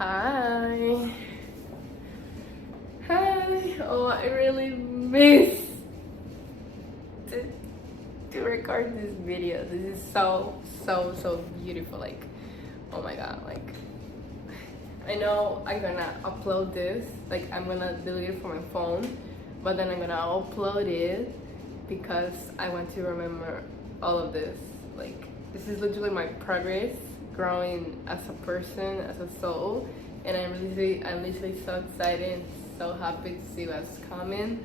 Hi. Hi. Oh, I really miss to record this video. This is so beautiful. Like, oh my god. Like, I know I'm gonna upload this. Like, I'm gonna delete it from my phone, but then I'm gonna upload it because I want to remember all of this. Like, this is literally my progress growing as a person, as a soul, and I'm literally so excited and so happy to see what's coming.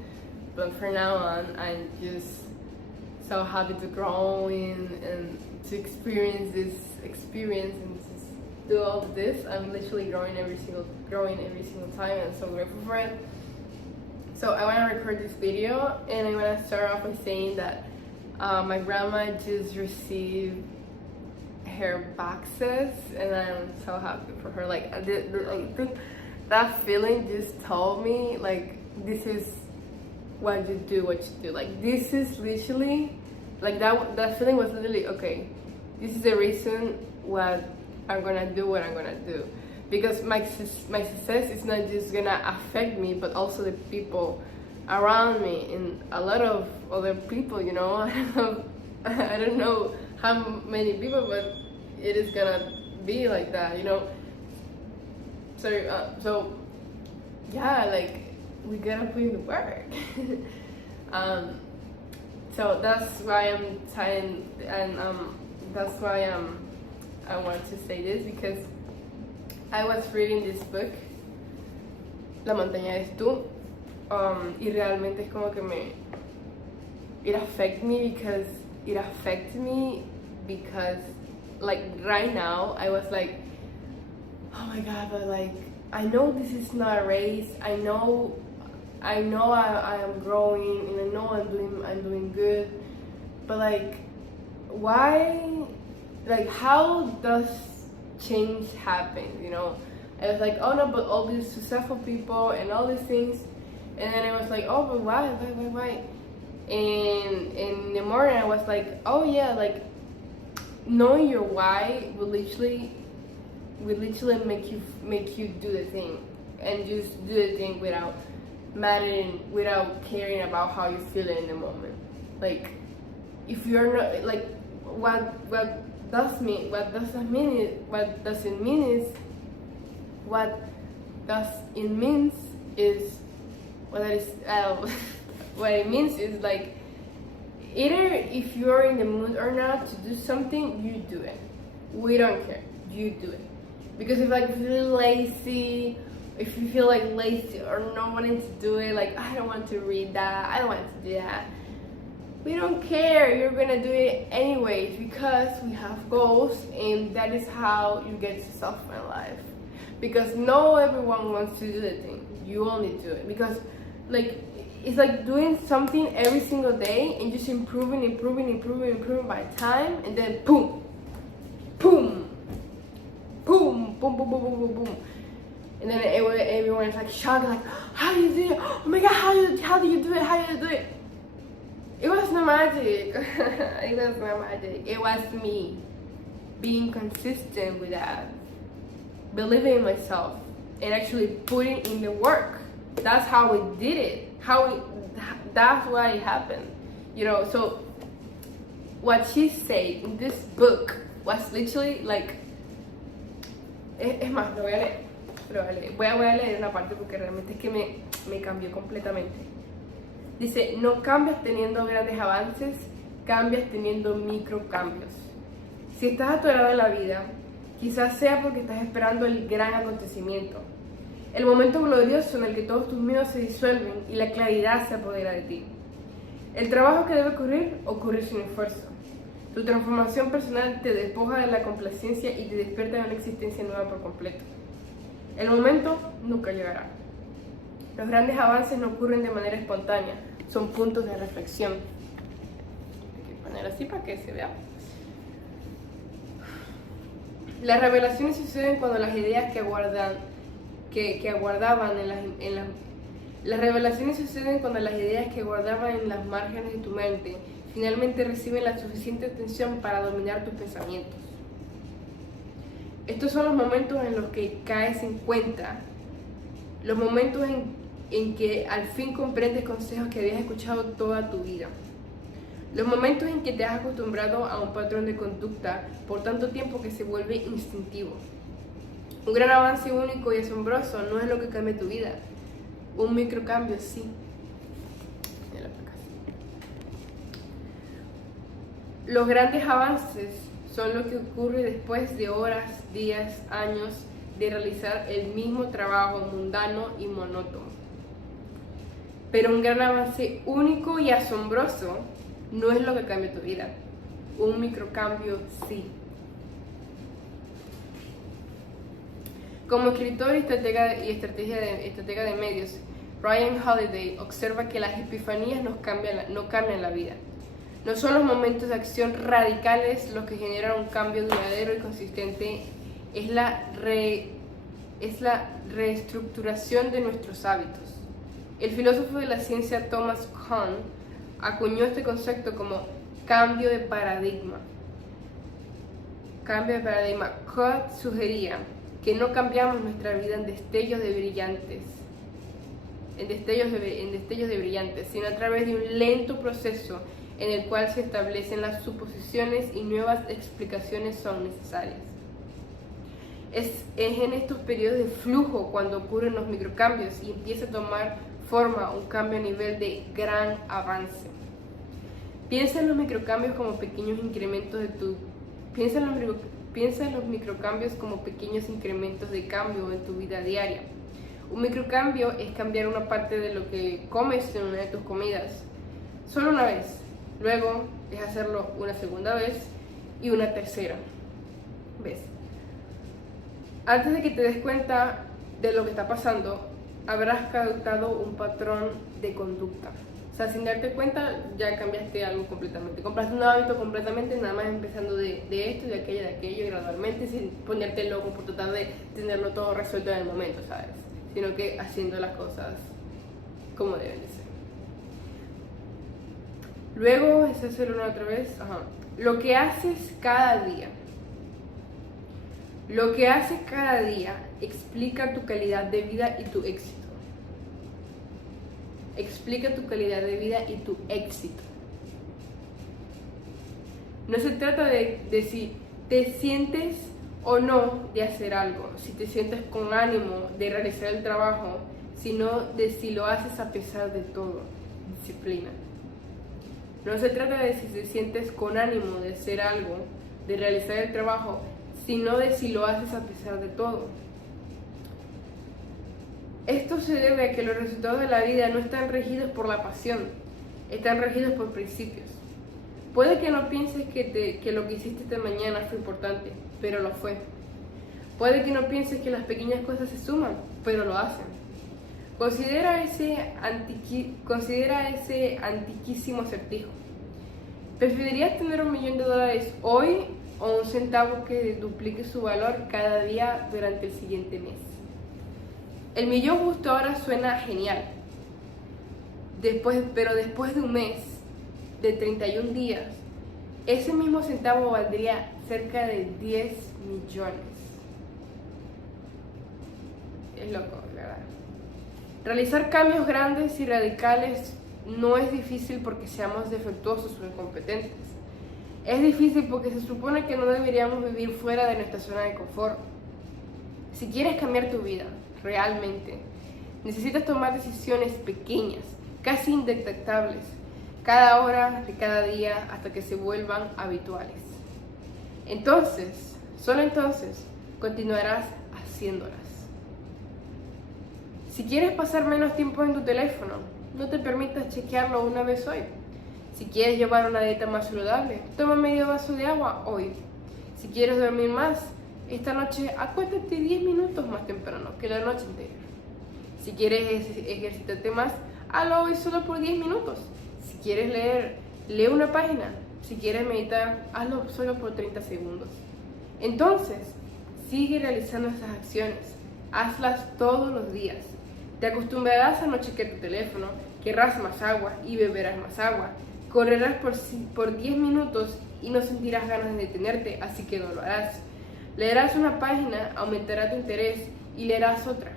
But from now on, I'm just so happy to grow in and to experience this experience and just do all of this. I'm literally growing every single time, and I'm so grateful for it. So I want to record this video, and I want to start off by saying that my grandma just received her boxes, and I'm so happy for her. Like, I think that feeling just told me, like, this is what you do. Like, this is literally, like, that feeling was literally, okay, this is the reason what I'm gonna do what I'm gonna do. Because my success is not just gonna affect me, but also the people around me and a lot of other people, you know. I don't know how many people, but it is gonna be like that, you know. So yeah, like, we gotta put in the work. So that's why I'm saying, and that's why I want to say this, because I was reading this book, La montaña eres tú, y realmente es como que it affects me because like right now I was like, oh my god, but like, I know this is not a race. I know I am growing, and I know I'm doing good, but like, why, like, how does change happen, you know? I was like, oh no, but all these successful people and all these things, and then I was like, oh, but why? And in the morning I was like, oh yeah, like, knowing your why will literally make you do the thing, and just do the thing without mattering, without caring about how you feel in the moment. Like, if you're not, like, what does it mean what it means is like, either if you're in the mood or not to do something, you do it. We don't care, you do it. Because if, like, you feel lazy, if you feel like lazy or not wanting to do it, like, I don't want to read that, I don't want to do that, we don't care, you're gonna do it anyways, because we have goals, and that is how you get yourself in life. Because no everyone wants to do the thing, you only do it because, like, it's like doing something every single day and just improving by time, and then boom, and then everyone is like shocked, like, how do you do it? Oh my god, how do you do it? It was no magic. It was me being consistent with that, believing in myself, and actually putting in the work. That's how we did it. That's why it happened, you know. So what she said in this book was literally like, es más, lo voy a leer. Voy a leer una parte porque realmente es que me cambió completamente. Dice, no cambias teniendo grandes avances, cambias teniendo microcambios. Si estás atorado en la vida, quizás sea porque estás esperando el gran acontecimiento, el momento glorioso en el que todos tus miedos se disuelven y la claridad se apodera de ti. El trabajo que debe ocurrir sin esfuerzo. Tu transformación personal te despoja de la complacencia y te despierta de una existencia nueva por completo. El momento nunca llegará. Los grandes avances no ocurren de manera espontánea, son puntos de reflexión. Hay que poner así para que se vea. Las revelaciones suceden cuando las ideas las revelaciones suceden cuando las ideas que guardaban en las márgenes de tu mente finalmente reciben la suficiente atención para dominar tus pensamientos. Estos son los momentos en los que caes en cuenta, los momentos en que al fin comprendes consejos que habías escuchado toda tu vida. Los momentos en que te has acostumbrado a un patrón de conducta por tanto tiempo que se vuelve instintivo. Un gran avance único y asombroso no es lo que cambia tu vida. Un microcambio sí. Los grandes avances son lo que ocurre después de horas, días, años de realizar el mismo trabajo mundano y monótono. Pero un gran avance único y asombroso no es lo que cambia tu vida. Un microcambio sí. Como escritor y estratega de medios, Ryan Holiday observa que las epifanías no cambian la vida. No son los momentos de acción radicales los que generan un cambio duradero y consistente, es la reestructuración de nuestros hábitos. El filósofo de la ciencia Thomas Kuhn acuñó este concepto como cambio de paradigma. Kuhn sugería que no cambiamos nuestra vida en destellos de brillantes, sino a través de un lento proceso en el cual se establecen las suposiciones y nuevas explicaciones son necesarias. Es en estos periodos de flujo cuando ocurren los microcambios y empieza a tomar forma un cambio a nivel de gran avance. Piensa en los microcambios como pequeños incrementos Piensa en los microcambios como pequeños incrementos de cambio en tu vida diaria. Un microcambio es cambiar una parte de lo que comes en una de tus comidas, solo una vez. Luego es hacerlo una segunda vez y una tercera vez. Antes de que te des cuenta de lo que está pasando, habrás adoptado un patrón de conducta. O sea, sin darte cuenta, ya cambiaste algo completamente. Compraste un hábito completamente, nada más empezando de esto, de aquello, gradualmente, sin ponerte loco por tratar de tenerlo todo resuelto en el momento, ¿sabes? Sino que haciendo las cosas como deben de ser. Luego es hacerlo una otra vez. Lo que haces cada día. Lo que haces cada día explica tu calidad de vida y tu éxito. Explica tu calidad de vida y tu éxito. No se trata de si te sientes o no de hacer algo, si te sientes con ánimo de realizar el trabajo, sino de si lo haces a pesar de todo. Disciplina. No se trata de si te sientes con ánimo de hacer algo, de realizar el trabajo, sino de si lo haces a pesar de todo. Esto se debe a que los resultados de la vida no están regidos por la pasión, están regidos por principios. Puede que no pienses que lo que hiciste esta mañana fue importante, pero lo fue. Puede que no pienses que las pequeñas cosas se suman, pero lo hacen. Considera ese antiquísimo acertijo. ¿Preferirías tener $1 millón hoy o un centavo que duplique su valor cada día durante el siguiente mes? El millón justo ahora suena genial, pero después de un mes, de 31 días, ese mismo centavo valdría cerca de 10 millones. Es loco, ¿verdad? Realizar cambios grandes y radicales no es difícil porque seamos defectuosos o incompetentes. Es difícil porque se supone que no deberíamos vivir fuera de nuestra zona de confort. Si quieres cambiar tu vida, realmente, necesitas tomar decisiones pequeñas, casi indetectables, cada hora de cada día hasta que se vuelvan habituales. Entonces, solo entonces, continuarás haciéndolas. Si quieres pasar menos tiempo en tu teléfono, no te permitas chequearlo una vez hoy. Si quieres llevar una dieta más saludable, toma medio vaso de agua hoy. Si quieres dormir más, esta noche acuéstate 10 minutos más temprano que la noche anterior. Si quieres ejercitarte más, hazlo hoy solo por 10 minutos. Si quieres leer, lee una página. Si quieres meditar, hazlo solo por 30 segundos. Entonces, sigue realizando esas acciones. Hazlas todos los días. Te acostumbrarás a no chequear tu teléfono, querrás más agua y beberás más agua. Correrás por 10 minutos y no sentirás ganas de detenerte, así que no lo harás. Leerás una página, aumentará tu interés y leerás otra.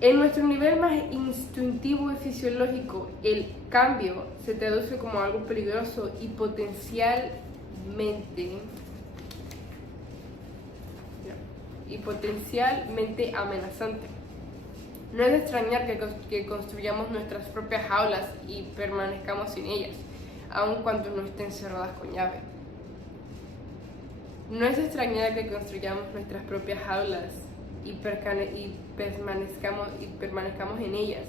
En nuestro nivel más instintivo y fisiológico, el cambio se traduce como algo peligroso y potencialmente amenazante. No es de extrañar que construyamos nuestras propias jaulas y permanezcamos en ellas, aun cuando no estén cerradas con llave. No es de extrañar que construyamos nuestras propias jaulas y permanezcamos en ellas,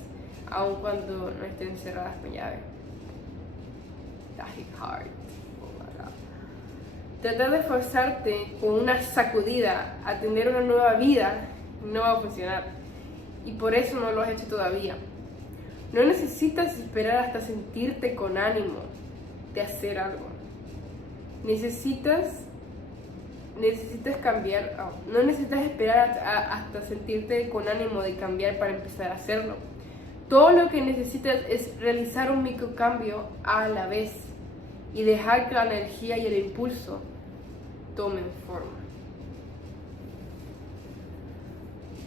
aun cuando no estén cerradas con llave. That hit hard. Oh my God. Tratar de forzarte con una sacudida a tener una nueva vida no va a funcionar. Y por eso no lo has hecho todavía. No necesitas esperar hasta sentirte con ánimo de hacer algo. Necesitas cambiar. No necesitas esperar hasta sentirte con ánimo de cambiar para empezar a hacerlo. Todo lo que necesitas es realizar un microcambio a la vez y dejar que la energía y el impulso tomen forma.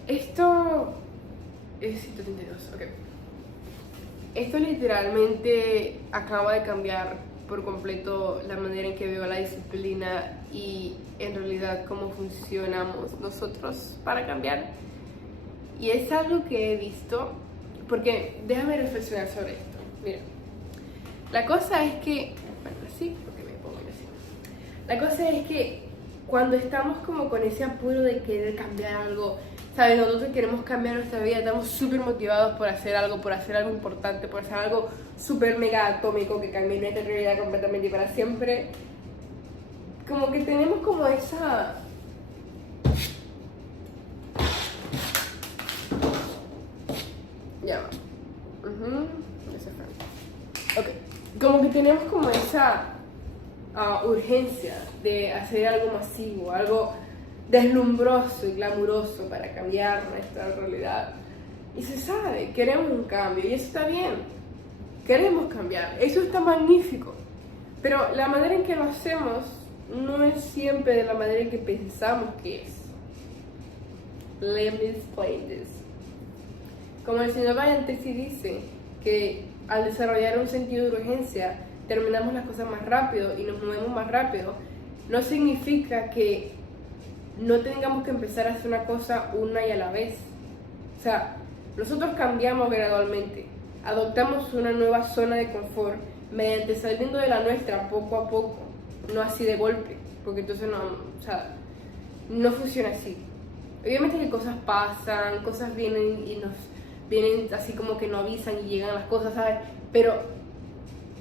Esto es 132, ok. Esto literalmente acaba de cambiar por completo la manera en que veo la disciplina y en realidad cómo funcionamos nosotros para cambiar. Y es algo que he visto, porque déjame reflexionar sobre esto. Mira, la cosa es que, bueno, así, porque me pongo así. La cosa es que cuando estamos como con ese apuro de querer cambiar algo, ¿sabes? Nosotros queremos cambiar nuestra vida, estamos súper motivados por hacer algo importante, por hacer algo súper mega atómico que cambie nuestra realidad completamente y para siempre. Como que tenemos como esa... Ya va. Ok. Como que tenemos como esa urgencia de hacer algo masivo, algo deslumbroso y glamuroso para cambiar nuestra realidad. Y se sabe, queremos un cambio y eso está bien. Queremos cambiar, eso está magnífico. Pero la manera en que lo hacemos no es siempre de la manera en que pensamos que es. Let me explain this. Como el señor Brian Tracy dice, que al desarrollar un sentido de urgencia terminamos las cosas más rápido y nos movemos más rápido, no significa que no tengamos que empezar a hacer una cosa una y a la vez. O sea, nosotros cambiamos gradualmente, adoptamos una nueva zona de confort mediante saliendo de la nuestra poco a poco, no así de golpe, porque entonces no funciona así. Obviamente que cosas pasan, cosas vienen y nos vienen así como que no avisan y llegan las cosas, ¿sabes? Pero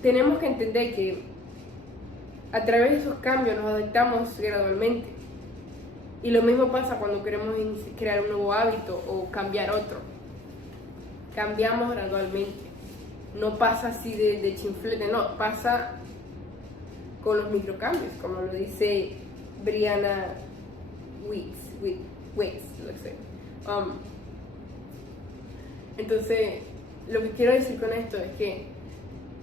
tenemos que entender que a través de esos cambios nos adaptamos gradualmente. Y lo mismo pasa cuando queremos crear un nuevo hábito o cambiar otro. Cambiamos gradualmente. No pasa así de chinflete, no, pasa con los microcambios, como lo dice Brianna Weeks, lo sé. Entonces, lo que quiero decir con esto es que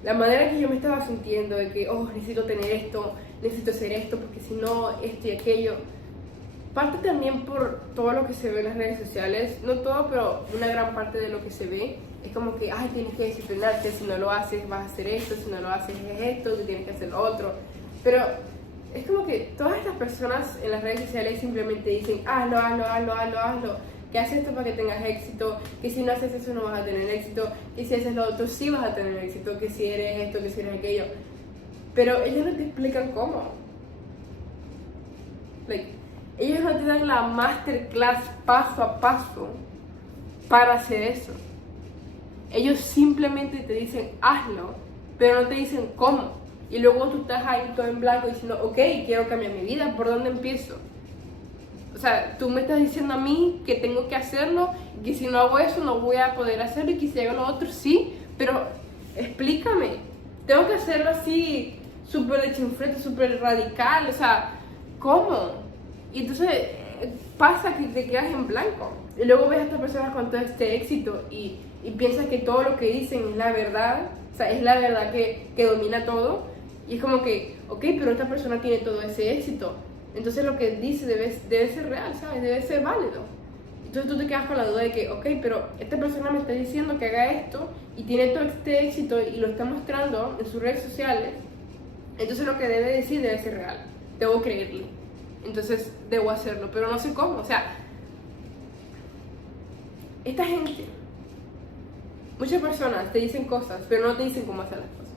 la manera que yo me estaba sintiendo de que, necesito tener esto, necesito hacer esto, porque si no, esto y aquello, parte también por todo lo que se ve en las redes sociales, no todo, pero una gran parte de lo que se ve es como que, tienes que disciplinarte, si no lo haces vas a hacer esto, si no lo haces es esto, tú tienes que hacer lo otro. Pero es como que todas estas personas en las redes sociales simplemente dicen, hazlo, que haces esto para que tengas éxito, que si no haces eso no vas a tener éxito, que si haces lo otro sí vas a tener éxito, que si eres esto, que si eres aquello. Pero ellos no te explican cómo. Ellos no te dan la masterclass paso a paso para hacer eso. Ellos simplemente te dicen hazlo, pero no te dicen cómo. Y luego tú estás ahí todo en blanco diciendo, ok, quiero cambiar mi vida, ¿por dónde empiezo? O sea, tú me estás diciendo a mí que tengo que hacerlo, y que si no hago eso no voy a poder hacerlo, y que si hago lo otro sí, pero explícame. Tengo que hacerlo así, súper de chinflete, súper radical, o sea, ¿cómo? Y entonces pasa que te quedas en blanco. Y luego ves a estas personas con todo este éxito y piensas que todo lo que dicen es la verdad, o sea, es la verdad que domina todo. Y es como que, ok, pero esta persona tiene todo ese éxito. Entonces lo que dice debe ser real, ¿sabes? Debe ser válido. Entonces tú te quedas con la duda de que, ok, pero esta persona me está diciendo que haga esto y tiene todo este éxito y lo está mostrando en sus redes sociales. Entonces lo que debe decir debe ser real. Debo creerle. Entonces debo hacerlo, pero no sé cómo. O sea, esta gente, muchas personas te dicen cosas, pero no te dicen cómo hacer las cosas.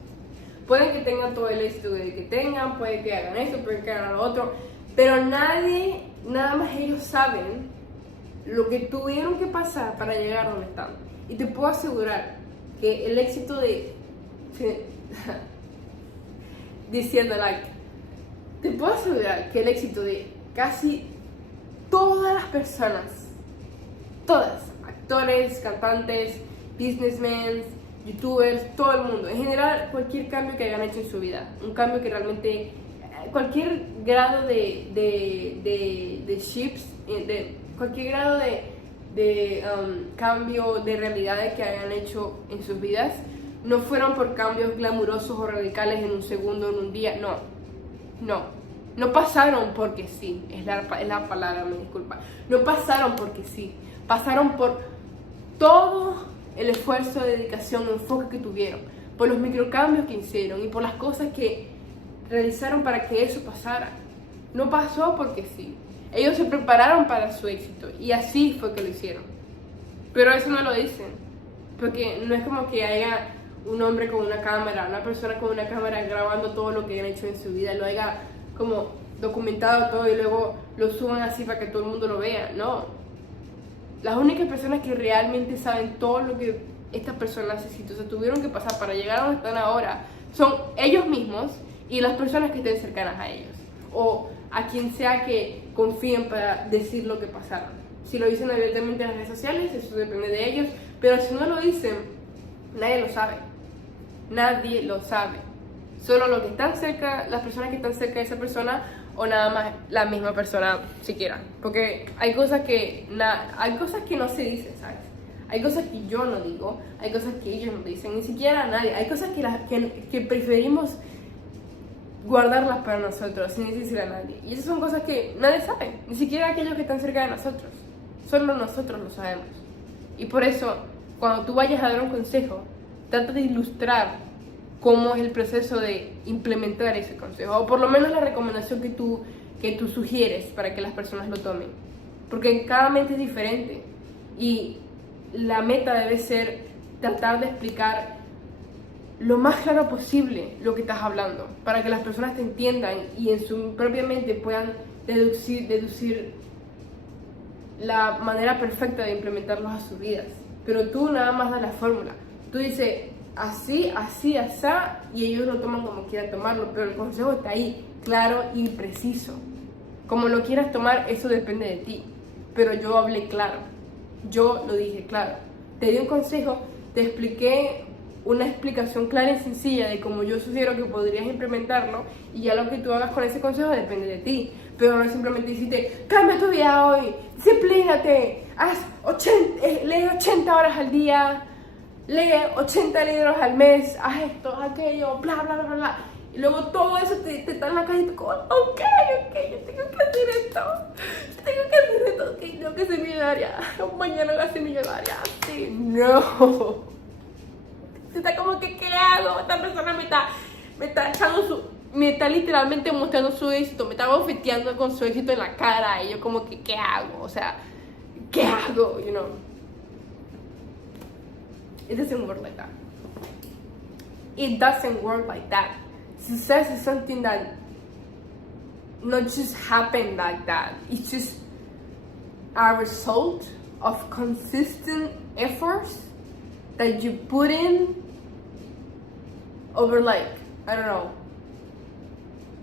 Pueden que tengan todo el éxito que tengan, pueden que hagan esto, pueden que hagan lo otro, pero nadie, nada más ellos saben lo que tuvieron que pasar para llegar a donde están. Y te puedo asegurar que el éxito diciendo like, te puedo asegurar que el éxito de casi todas las personas, todas, actores, cantantes, businessmen, youtubers, todo el mundo, en general cualquier cambio que hayan hecho en su vida, un cambio que realmente, cualquier grado de shifts, cualquier grado de cambio de realidades que hayan hecho en sus vidas, no fueron por cambios glamurosos o radicales en un segundo, en un día, no pasaron porque sí, es la palabra, me disculpa, no pasaron porque sí, pasaron por todo el esfuerzo, dedicación, enfoque que tuvieron, por los microcambios que hicieron y por las cosas que realizaron para que eso pasara. No pasó porque sí. Ellos se prepararon para su éxito y así fue que lo hicieron. Pero eso no lo dicen, porque no es como que haya un hombre con una cámara, una persona con una cámara grabando todo lo que han hecho en su vida, lo haya como documentado todo y luego lo suban así para que todo el mundo lo vea. No. Las únicas personas que realmente saben todo lo que estas personas exitosas tuvieron que pasar para llegar a donde están ahora son ellos mismos y las personas que estén cercanas a ellos o a quien sea que confíen para decir lo que pasaron. Si lo dicen abiertamente en las redes sociales, eso depende de ellos, pero si no lo dicen, nadie lo sabe. Nadie lo sabe. Solo los que están cerca, las personas que están cerca de esa persona o nada más la misma persona siquiera. Porque hay cosas que no se dicen, ¿sabes? Hay cosas que yo no digo, hay cosas que ellos no dicen, ni siquiera a nadie. Hay cosas que preferimos guardarlas para nosotros sin decirle a nadie. Y esas son cosas que nadie sabe, ni siquiera aquellos que están cerca de nosotros. Solo nosotros lo sabemos. Y por eso, cuando tú vayas a dar un consejo, trata de ilustrar cómo es el proceso de implementar ese consejo, o por lo menos la recomendación que tú sugieres para que las personas lo tomen, porque cada mente es diferente y la meta debe ser tratar de explicar lo más claro posible lo que estás hablando, para que las personas te entiendan y en su propia mente puedan deducir la manera perfecta de implementarlos a sus vidas. Pero tú nada más das la fórmula, tú dices así, así, así, y ellos lo toman como quieran tomarlo, pero el consejo está ahí, claro y preciso. Como lo quieras tomar, eso depende de ti, pero yo hablé claro, yo lo dije claro, te di un consejo, te expliqué una explicación clara y sencilla de cómo yo sugiero que podrías implementarlo, y ya lo que tú hagas con ese consejo depende de ti, pero no simplemente decirte, cambia tu vida hoy, disciplínate, lee 80 horas al día, lee 80 libros al mes, haz esto, haz aquello, bla, bla, bla, bla. Y luego todo eso te está en la calle y tú como, ok, yo tengo que hacer esto, ok, tengo que ser millonaria, mañana voy a ser millonaria, sí, no. Está como que, ¿qué hago? Esta persona me está literalmente mostrando su éxito, me está bofeteando con su éxito en la cara, y yo como que, ¿qué hago? O sea, ¿qué hago? You know. It doesn't work like that. It doesn't work like that. Success is something that not just happened like that. It's just a result of consistent efforts that you put in over like, I don't know,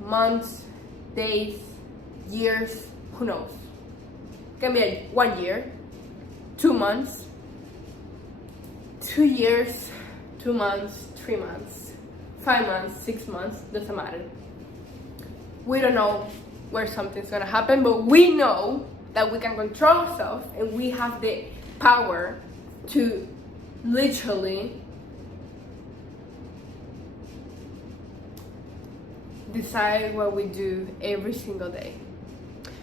months, days, years, who knows. It can be 1 year, 2 months, 2 years, 2 months, 3 months, 5 months, 6 months, doesn't matter. We don't know where something's gonna happen, but we know that we can control ourselves and we have the power to literally decide what we do every single day.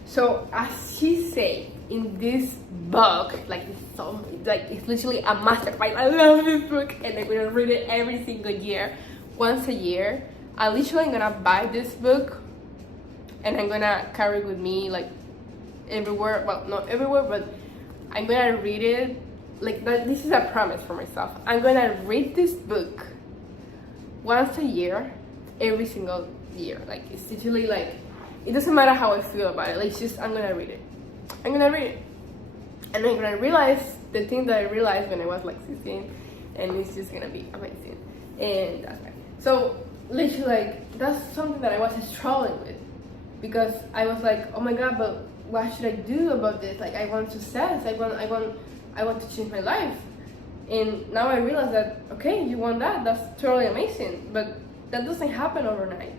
So as she said in this book, like it's literally a masterpiece. I love this book, and I'm gonna read it every single year, once a year. I literally gonna buy this book, and I'm gonna carry it with me like everywhere. Well, not everywhere, but I'm gonna read it. Like that. This is a promise for myself. I'm gonna read this book once a year, every single year. Like it's literally like, it doesn't matter how I feel about it. Like it's just, I'm gonna read it. I'm gonna read it, and I'm gonna realize the things that I realized when I was like 16, and it's just gonna be amazing. And that's right. So literally, like that's something that I was struggling with, because I was like, oh my god, but what should I do about this? Like I want success. I want to change my life. And now I realize that, okay, you want that, that's totally amazing, but that doesn't happen overnight.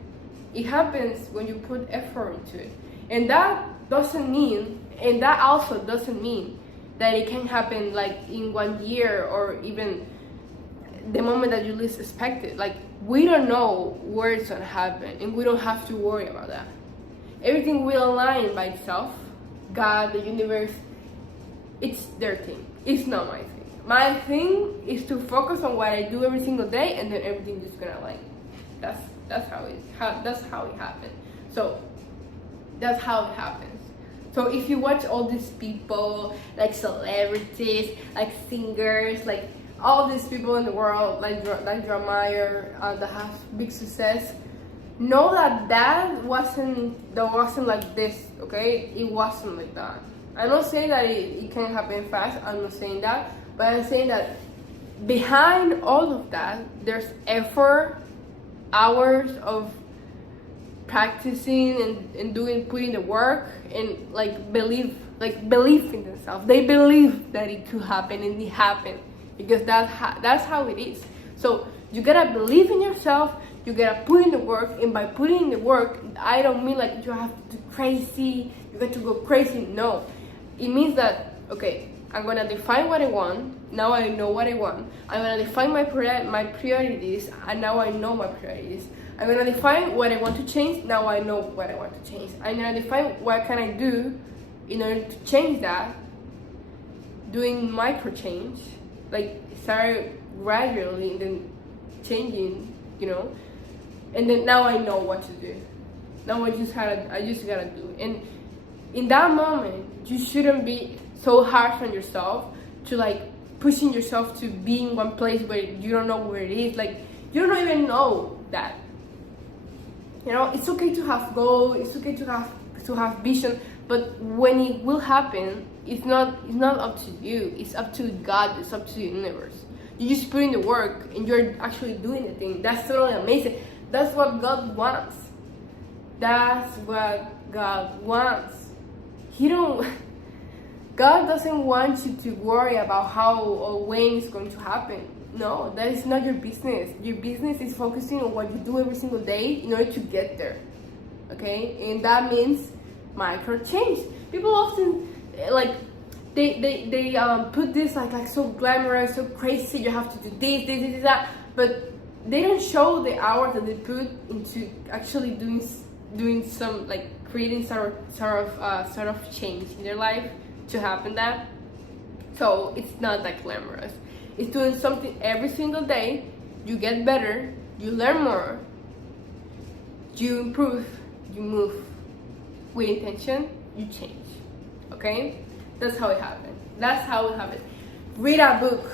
It happens when you put effort into it. And that also doesn't mean that it can happen like in 1 year, or even the moment that you least expect it. Like, we don't know where it's gonna happen, and we don't have to worry about that. Everything will align by itself. God, the universe, it's their thing. It's not my thing. My thing is to focus on what I do every single day, and then everything just gonna align. That's how it happens. So that's how it happens. So if you watch all these people, like celebrities, like singers, like all these people in the world, like you admire, that have big success, know that wasn't like this, okay? It wasn't like that. I'm not saying that it can happen fast. I'm not saying that, but I'm saying that behind all of that, there's effort, hours of practicing and putting the work, and like belief in themselves. They believe that it could happen, and it happened, because that's how it is. So you gotta believe in yourself. You gotta put in the work, and by putting in the work, I don't mean like you have to do crazy. You got to go crazy. No, it means that, okay, I'm gonna define what I want. Now I know what I want. I'm gonna define my priorities, and now I know my priorities. I'm gonna define what I want to change. Now I know what I want to change. I'm gonna define what can I do in order to change that. Doing microchange, like start gradually and then changing, and then now I know what to do. Now I just gotta do it. And in that moment, you shouldn't be so harsh on yourself to like pushing yourself to be in one place where you don't know where it is. Like, you don't even know that. It's okay to have goals. It's okay to have vision. But when it will happen, it's not up to you. It's up to God. It's up to the universe. You just put in the work, and you're actually doing the thing. That's totally amazing. That's what God wants. That's what God wants. God doesn't want you to worry about how or when it's going to happen. No, that is not your business. Your business is focusing on what you do every single day in order to get there. Okay? And that means micro change. People often like they put this like so glamorous, so crazy. You have to do this, that, but they don't show the hours that they put into actually doing some, like, creating sort of change in their life to happen that. So it's not that glamorous. It's doing something every single day. You get better, you learn more, you improve, you move with intention, you change. Okay? That's how it happens. Read a book.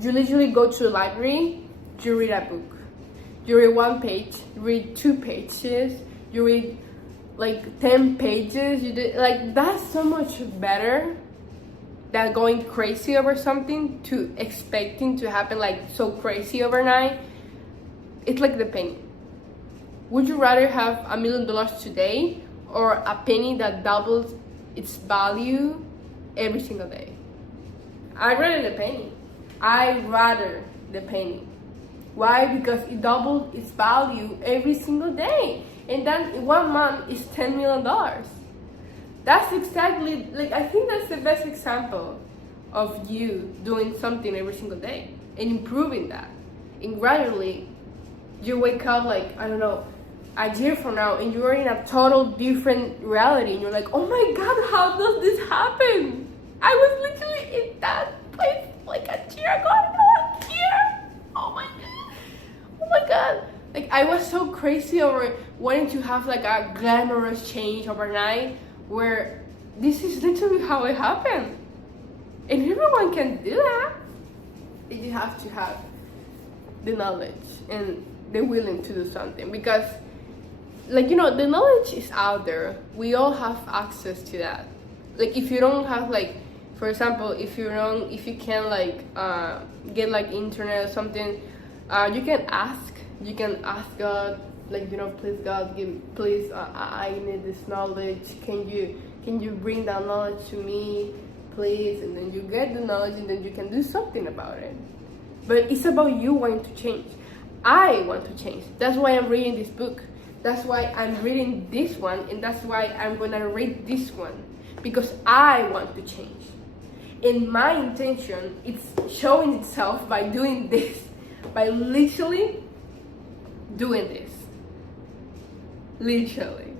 You literally go to a library, you read a book. You read 1 page, you read 2 pages, you read like 10 pages. That's so much better than going crazy over something to expecting to happen like so crazy overnight. It's like the penny. Would you rather have $1 million today, or a penny that doubles its value every single day? I'd rather the penny. Why? Because it doubled its value every single day, and then in 1 month it's $10 million. That's exactly, I think that's the best example of you doing something every single day and improving that. And gradually, you wake up like, I don't know, a year from now and you're in a total different reality and you're like, oh my god, how does this happen? I was literally in that place like a year ago and now I'm here. Oh my god. Oh my god. Like, I was so crazy over wanting to have like a glamorous change overnight, where this is literally how it happened. And everyone can do that. You have to have the knowledge and the willing to do something, because, like, you know, the knowledge is out there. We all have access to that. Like, if you don't have, like, for example, if you can like get like internet or something, you can ask God, like, you know, please God, I need this knowledge. Can you bring that knowledge to me, please? And then you get the knowledge and then you can do something about it. But it's about you wanting to change. I want to change. That's why I'm reading this book. That's why I'm reading this one, and that's why I'm gonna read this one, because I want to change. And my intention, it's showing itself by doing this, by literally doing this. Literally.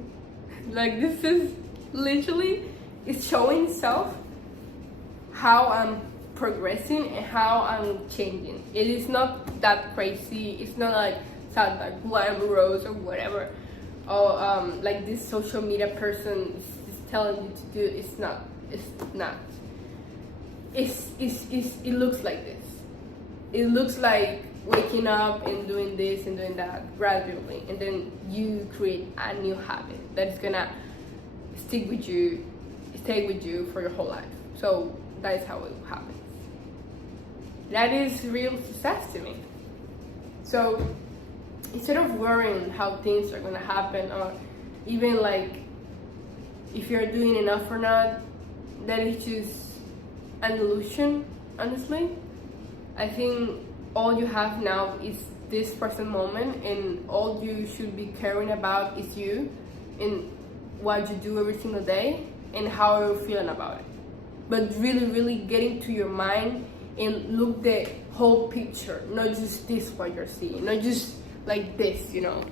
Like, this is literally, it's showing itself how I'm progressing and how I'm changing. It is not that crazy. It's not like Santa glamours or whatever, or like this social media person is telling you to do. It's not. It looks like this. It looks like waking up and doing this and doing that gradually, and then you create a new habit that is gonna stay with you for your whole life. So that is how it happens. That is real success to me. So instead of worrying how things are gonna happen, or even like if you're doing enough or not, that is just an illusion, honestly. I think all you have now is this present moment, and all you should be caring about is you and what you do every single day and how you're feeling about it. But really getting to your mind and look the whole picture, not just this what you're seeing, not just like this, you know.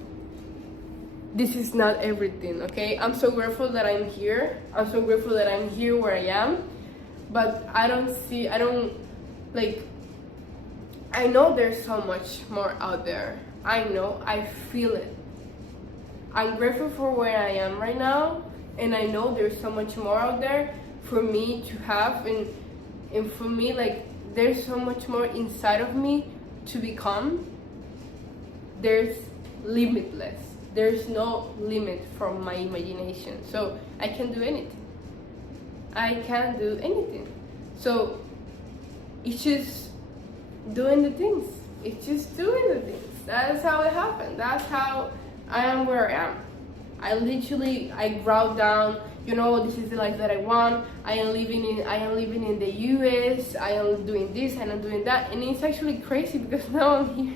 This is not everything, okay? I'm so grateful that I'm here. I'm so grateful that I'm here where I am. But I know there's so much more out there. I know, I feel it. I'm grateful for where I am right now, and I know there's so much more out there for me to have, and for me, like, there's so much more inside of me to become. There's limitless. There's no limit from my imagination. So I can do anything. I can do anything. So it's just doing the things. It's just doing the things. That's how it happened. That's how I am where I am. I wrote down, you know, this is the life that I want. I am living in the US. I am doing this and I'm doing that. And it's actually crazy because now I'm here.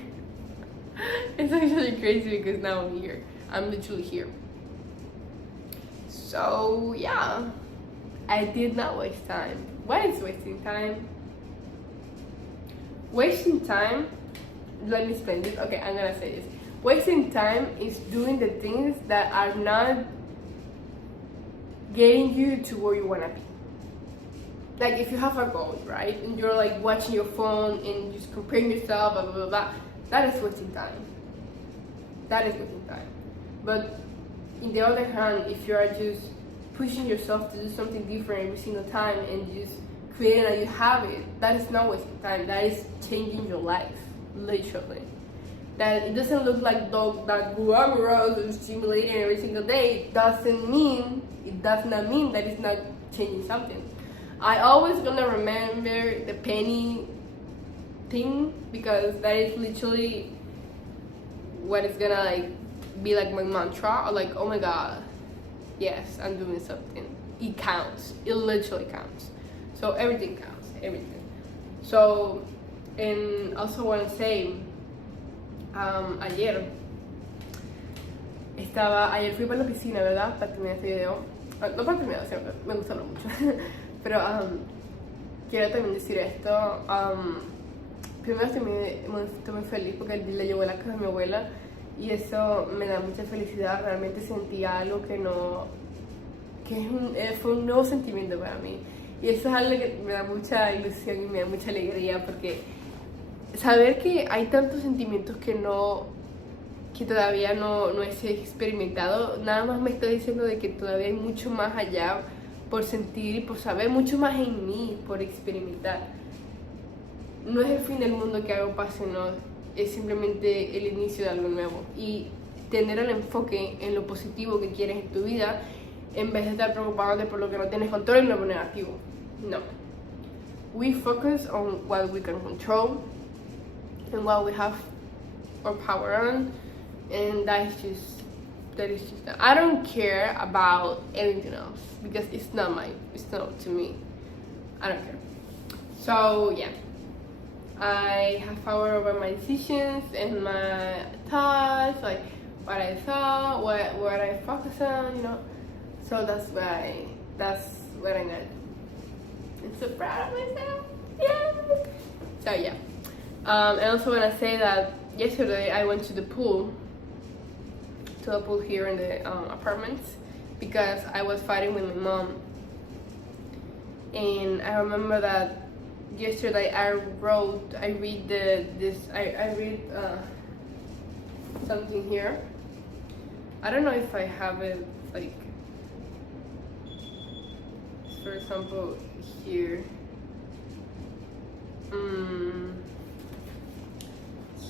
It's actually crazy because now I'm here. I'm literally here. So yeah, I did not waste time. What is wasting time? Wasting time, let me explain this. Okay, I'm gonna say this. Wasting time is doing the things that are not getting you to where you wanna be. Like, if you have a goal, right, and you're like watching your phone and just comparing yourself, blah blah blah blah, that is wasting time. That is wasting time. But in the other hand, if you are just pushing yourself to do something different every single time and just creating a new habit, that is not wasting time. That is changing your life, literally. That it doesn't look like that glamorous and stimulating every single day. It does not mean that it's not changing something. I always gonna remember the penny thing, because that is literally what is gonna like be like my mantra, or like, oh my god, yes, I'm doing something. It counts. It literally counts. So everything counts, everything. So, and also want to say, ayer fui para la piscina, ¿verdad? Para terminar este video. No para terminar, siempre me gusta hablar mucho. Pero quiero también decir esto. Primero estoy muy feliz porque le llevo a la casa de mi abuela y eso me da mucha felicidad. Realmente sentí algo que no, fue un nuevo sentimiento para mí, y eso es algo que me da mucha ilusión y me da mucha alegría, porque saber que hay tantos sentimientos que todavía no he experimentado, nada más me está diciendo de que todavía hay mucho más allá por sentir y por saber, mucho más en mí por experimentar. No es el fin del mundo que algo pase, no, es simplemente el inicio de algo nuevo, y tener el enfoque en lo positivo que quieres en tu vida en vez de estar preocupándote por lo que no tienes control y lo negativo. No. We focus on what we can control and what we have our power on, and that is just that. I don't care about anything else because it's not to me. I don't care. So yeah, I have power over my decisions and my thoughts, like what I thought, what I focus on, you know. So that's what I got. I'm so proud of myself. Yeah. So yeah. And also want to say that yesterday I went to the pool here in the apartments, because I was fighting with my mom. And I remember that yesterday I read something here. I don't know if I have it, like, for example, here.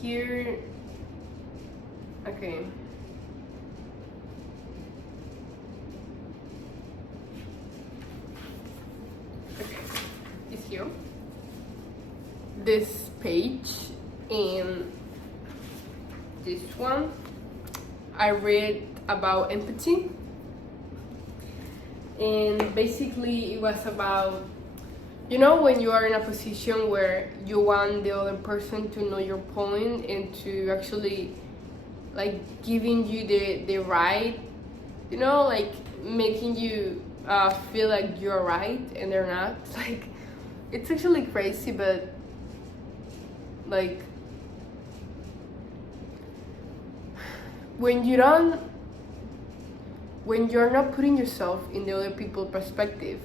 Here. Okay. It's here. This page and this one, I read about empathy, and basically it was about, you know, when you are in a position where you want the other person to know your point and to actually, like, giving you the right, you know, like making you feel like you're right and they're not. Like, it's actually crazy, but like, when you're not putting yourself in the other people's perspective,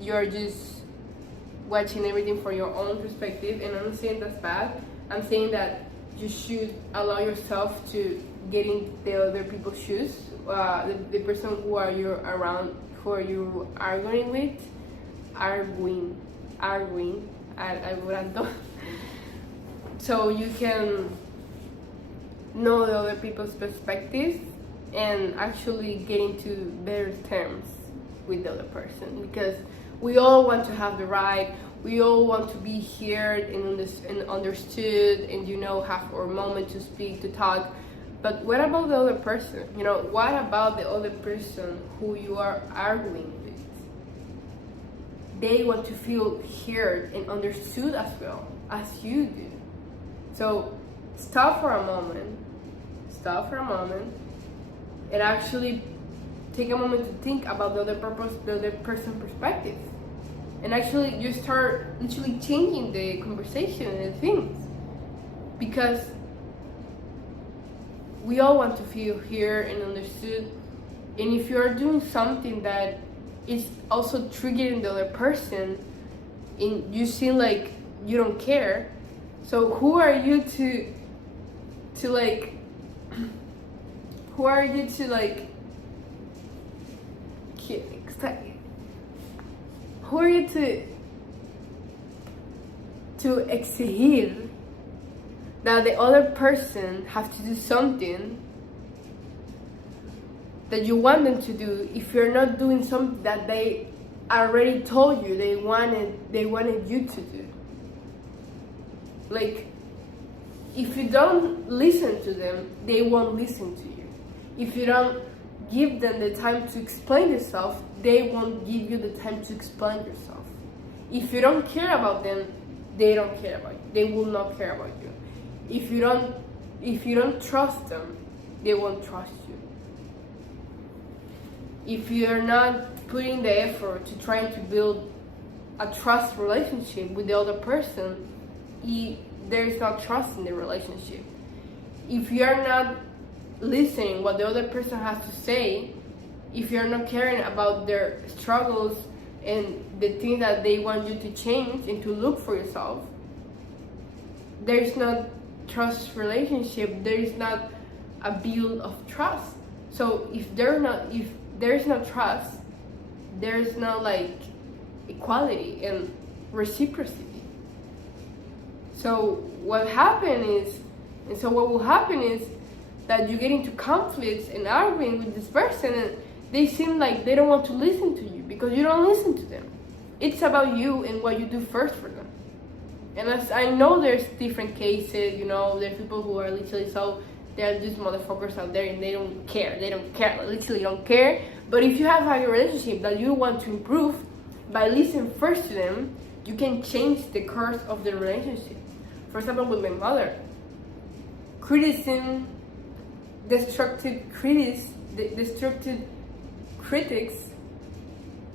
you're just watching everything from your own perspective. And I'm not saying that's bad. I'm saying that you should allow yourself to get in the other people's shoes, the person who are you around, who are you arguing with, arguing, hablando. So you can know the other people's perspectives and actually get into better terms with the other person, because we all want to have the right, we all want to be heard and understood, and, you know, have our moment to speak, to talk. But what about the other person? You know, what about the other person who you are arguing with? They want to feel heard and understood as well as you do. So stop for a moment, and actually take a moment to think about the other person's perspective, and actually you start literally changing the conversation and things, because we all want to feel heard and understood. And if you're doing something that is also triggering the other person and you seem like you don't care, so who are you to like who are you to like who are you to exigir that the other person have to do something that you want them to do if you're not doing something that they already told you they wanted you to do? Like, if you don't listen to them, they won't listen to you. If you don't give them the time to explain yourself, they won't give you the time to explain yourself. If you don't care about them, they don't care about you. They will not care about you. If you don't trust them, they won't trust you. If you're not putting the effort to trying to build a trust relationship with the other person, there is no trust in the relationship. If you're not listening what the other person has to say, if you're not caring about their struggles and the things that they want you to change and to look for yourself, there's not trust relationship, there is not a build of trust. So if there's no trust, there's no like equality and reciprocity. So what will happen is that you get into conflicts and arguing with this person, and they seem like they don't want to listen to you because you don't listen to them. It's about you and what you do first for them. And as I know there's different cases, there's people who are literally they're just motherfuckers out there and they don't care, literally don't care. But if you have a relationship that you want to improve, by listening first to them, you can change the course of the relationship. For example, with my mother, criticism, destructive critics,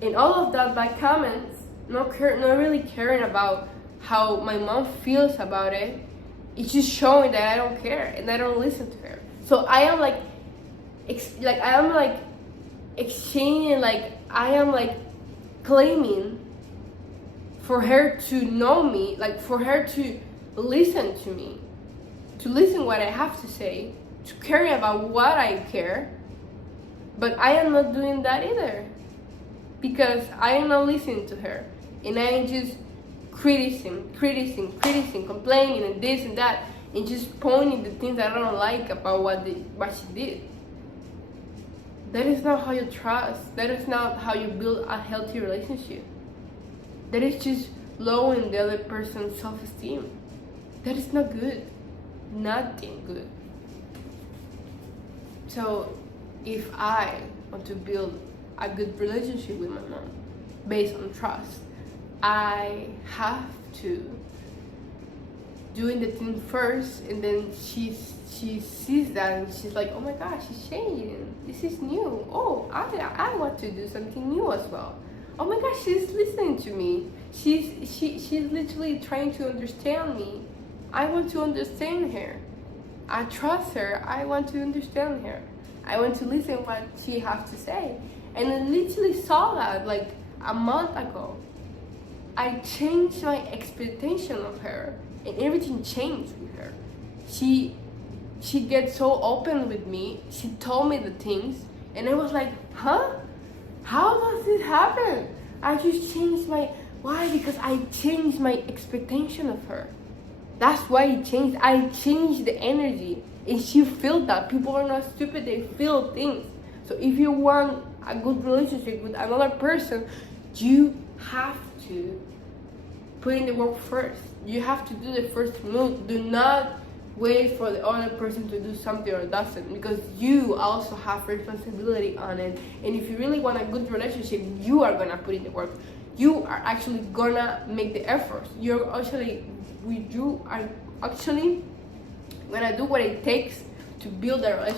and all of that by comments, not really caring about how my mom feels about it. It's just showing that I don't care and I don't listen to her. So I am exchanging, I am claiming for her to know me, for her to listen to me, to listen what I have to say, to care about what I care. But I am not doing that either, because I am not listening to her, and I am just criticizing, complaining, and this and that, and just pointing the things that I don't like about what she did. That is not how you trust. That is not how you build a healthy relationship. That is just lowering the other person's self-esteem. That is not good. Nothing good. So if I want to build a good relationship with my mom based on trust, I have to doing the thing first, and then she sees that and she's like, oh my gosh, she's changing. This is new. Oh, I want to do something new as well. Oh my gosh, she's listening to me. She's literally trying to understand me. I want to understand her. I trust her. I want to understand her. I want to listen what she has to say. And I literally saw that like a month ago. I changed my expectation of her, and everything changed with her. She gets so open with me. She told me the things, and I was like, huh? How does this happen? I just changed why? Because I changed my expectation of her. That's why it changed. I changed the energy, and she felt that. People are not stupid, they feel things. So if you want a good relationship with another person, you have to put in the work first. You have to do the first move. Do not wait for the other person to do something or doesn't, because you also have responsibility on it. And if you really want a good relationship, you are gonna put in the work. You are actually gonna make the efforts. You are actually gonna do what it takes to build a relationship.